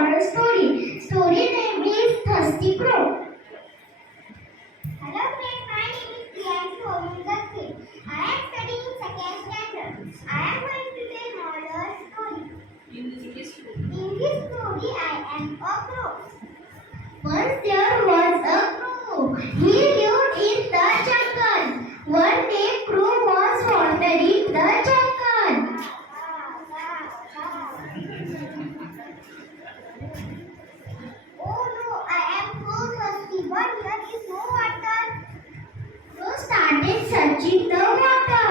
moral story. Story name is Thirsty Crow. Hello friends, my name is Priyanshi Omudakhe. I am studying in second standard. I am going to tell moral story. In this story, I am a crow. Once there was a crow. He lived in the jungle. One day, crow was wandering the jungle. Oh no, I am so thirsty, but there is no water. Crow started searching the water.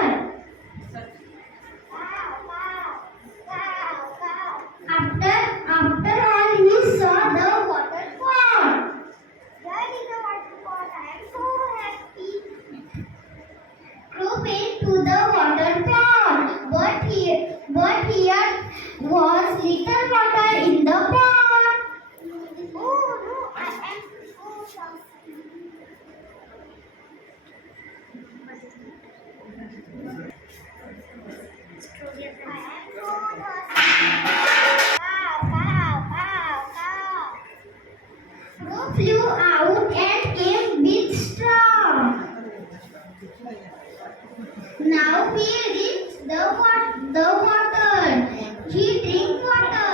After all, he saw the waterfall. There is a waterfall. I am so happy. Crow went to the waterfall, but here was little water in the pond. Oh no, I am so thirsty. I am so thirsty. Crow flew out and came with straw. Now he reached the water. He drank water.